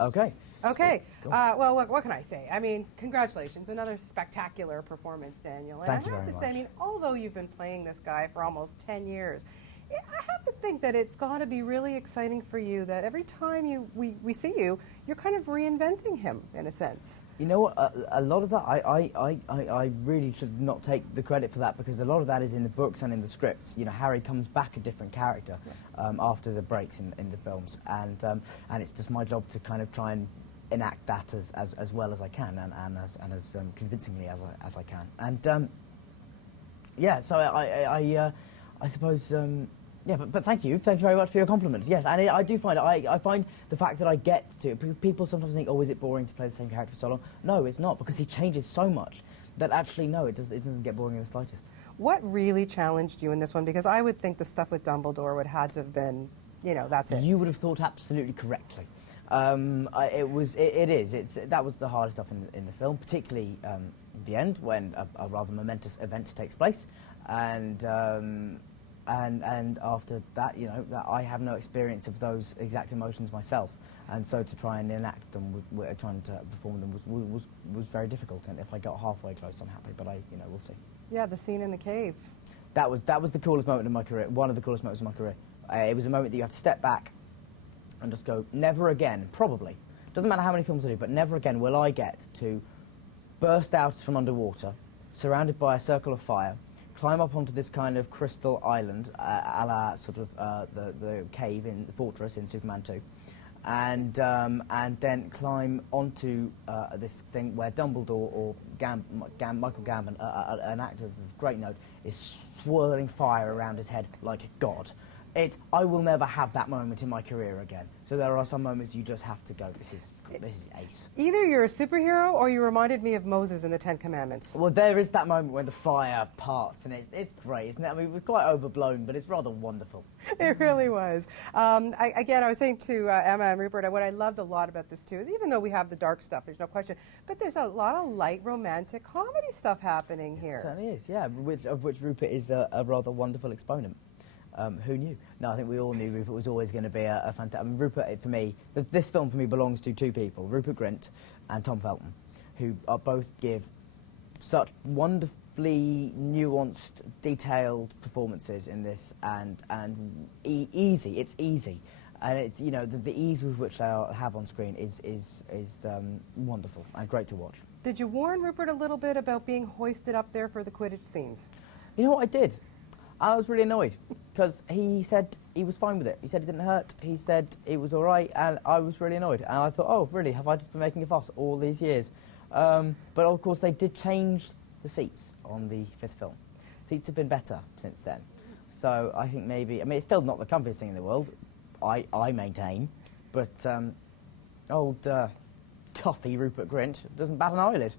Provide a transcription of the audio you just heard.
Okay. Okay. Cool. Well, what can I say? I mean, congratulations. Another spectacular performance, Daniel. And Thank you I have very to say, I much. mean, although you've been playing this guy for almost 10 years, I have to think that it's got to be really exciting for you that every time we see you, you're kind of reinventing him, in a sense. You know what? A lot of that, I really should not take the credit for that, because a lot of that is in the books and in the scripts. You know, Harry comes back a different character after the breaks in the films, and it's just my job to kind of try and enact that as well as I can, and as convincingly as I can. And yeah, so I suppose. Yeah, but thank you very much for your compliments. Yes, and I do find I find the fact that I get to people sometimes think, oh, is it boring to play the same character for so long? No, it's not, because he changes so much that actually no, it doesn't get boring in the slightest. What really challenged you in this one? Because I would think the stuff with Dumbledore would have to have been, you know, that's it. You would have thought absolutely correctly. That was the hardest stuff in the film, particularly the end, when a rather momentous event takes place, and after that, you know, that I have no experience of those exact emotions myself, and so to try and enact them, trying to perform them was very difficult. And if I got halfway close, I'm happy. But we'll see. Yeah, the scene in the cave. That was the coolest moment in my career. One of the coolest moments in my career. It was a moment that you have to step back and just go, never again. Probably doesn't matter how many films I do, but never again will I get to burst out from underwater, surrounded by a circle of fire, climb up onto this kind of crystal island, a la sort of the cave in the fortress in Superman 2, and then climb onto this thing where Dumbledore or Michael Gambon, an actor of great note, is swirling fire around his head like a god. I will never have that moment in my career again. So there are some moments you just have to go, this is ace. Either you're a superhero or you reminded me of Moses in the Ten Commandments. Well, there is that moment when the fire parts, and it's great, isn't it? I mean, it was quite overblown, but it's rather wonderful. It really was. Again, I was saying to Emma and Rupert, what I loved a lot about this, too, is even though we have the dark stuff, there's no question, but there's a lot of light romantic comedy stuff happening here. It certainly is, yeah, of which Rupert is a rather wonderful exponent. Who knew? No, I think we all knew Rupert was always going to be a fantastic... I mean, Rupert, for me, this film for me belongs to two people, Rupert Grint and Tom Felton, who both give such wonderfully nuanced, detailed performances in this, and easy. It's easy, and it's, you know, the ease with which they have on screen is wonderful and great to watch. Did you warn Rupert a little bit about being hoisted up there for the Quidditch scenes? You know what I did? I was really annoyed, because he said he was fine with it. He said it didn't hurt. He said it was all right, and I was really annoyed. And I thought, oh, really, have I just been making a fuss all these years? But, of course, they did change the seats on the fifth film. Seats have been better since then. So I think maybe... I mean, it's still not the comfiest thing in the world, I maintain, but old toffee Rupert Grint doesn't bat an eyelid.